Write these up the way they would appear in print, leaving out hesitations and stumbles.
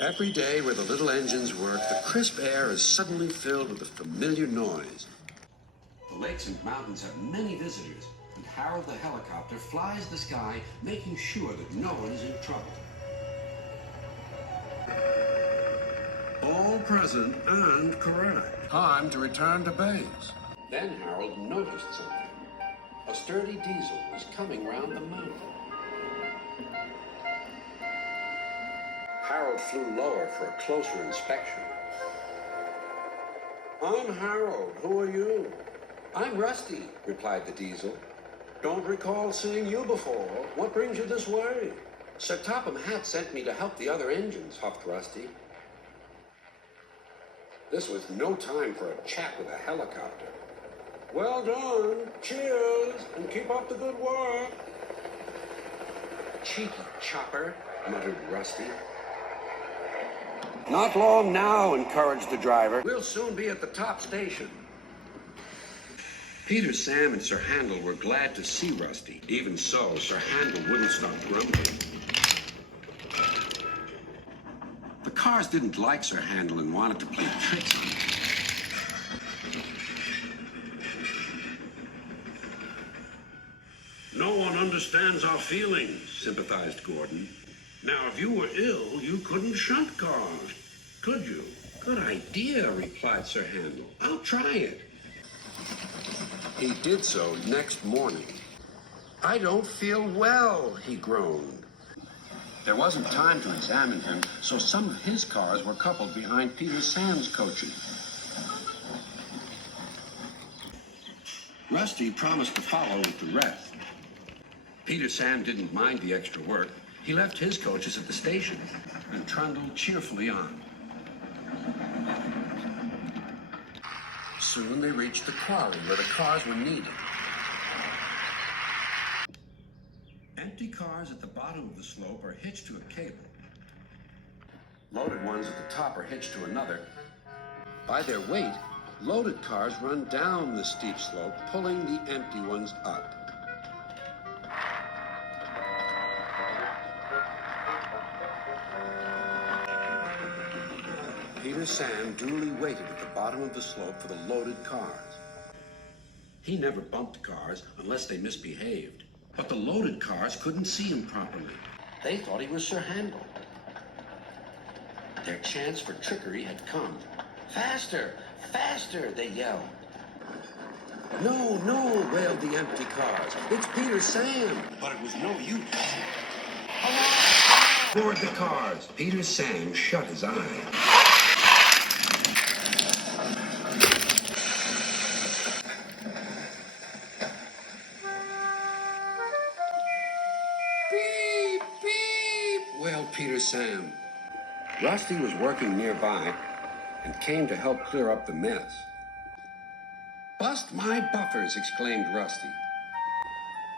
Every day where the little engines work, the crisp air is suddenly filled with a familiar noise. The lakes and mountains have many visitors, and Harold the helicopter flies the sky, making sure that no one is in trouble. All present and correct. Time to return to base. Then Harold noticed something. A sturdy diesel was coming round the mountain. Harold flew lower for a closer inspection. I'm Harold. Who are you? I'm Rusty, replied the diesel. Don't recall seeing you before. What brings you this way? Sir Topham Hatt sent me to help the other engines, huffed Rusty. This was no time for a chat with a helicopter. Well done. Cheers, and keep up the good work. Cheeky chopper, muttered Rusty. Not long now, encouraged the driver. We'll soon be at the top station. Peter, Sam, and Sir Handel were glad to see Rusty. Even so, Sir Handel wouldn't stop grumbling. The cars didn't like Sir Handel and wanted to play tricks on him. No one understands our feelings, sympathized Gordon. Now, if you were ill, you couldn't shunt cars, could you? Good idea, replied Sir Handel. I'll try it. He did so next morning. I don't feel well, he groaned. There wasn't time to examine him, so some of his cars were coupled behind Peter Sam's coaches. Rusty promised to follow with the rest. Peter Sam didn't mind the extra work. He left his coaches at the station and trundled cheerfully on. Soon they reached the quarry where the cars were needed. Empty cars at the bottom of the slope are hitched to a cable. Loaded ones at the top are hitched to another. By their weight, loaded cars run down the steep slope, pulling the empty ones up. Peter Sam duly waited at the bottom of the slope for the loaded cars. He never bumped cars unless they misbehaved, but the loaded cars couldn't see him properly. They thought he was Sir Handel. Their chance for trickery had come. Faster, faster, they yelled. No, no, wailed the empty cars. It's Peter Sam. But it was no use. Board the cars. Peter Sam shut his eye. Beep, beep, wailed Peter Sam. Rusty was working nearby and came to help clear up the mess. Bust my buffers, exclaimed Rusty.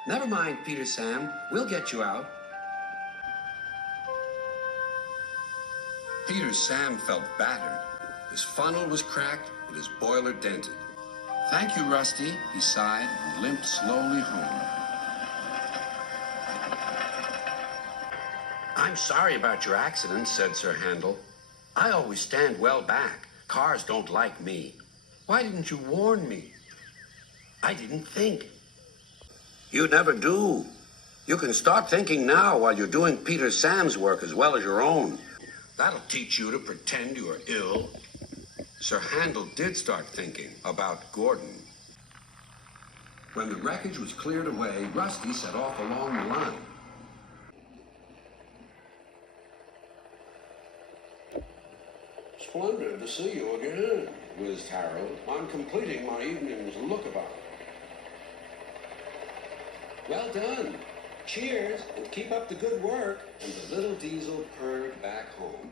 Never mind, Peter Sam. We'll get you out. Peter Sam felt battered. His funnel was cracked and his boiler dented. Thank you, Rusty, he sighed and limped slowly home. I'm sorry about your accident, said Sir Handel. I always stand well back. Cars don't like me. Why didn't you warn me? I didn't think. You never do. You can start thinking now while you're doing Peter Sam's work as well as your own. That'll teach you to pretend you are ill. Sir Handel did start thinking about Gordon. When the wreckage was cleared away, Rusty set off along the line. Splendid to see you again, whizzed Harold. I'm completing my evening's lookabout. Well done. Cheers, and keep up the good work. And the little diesel purred back home.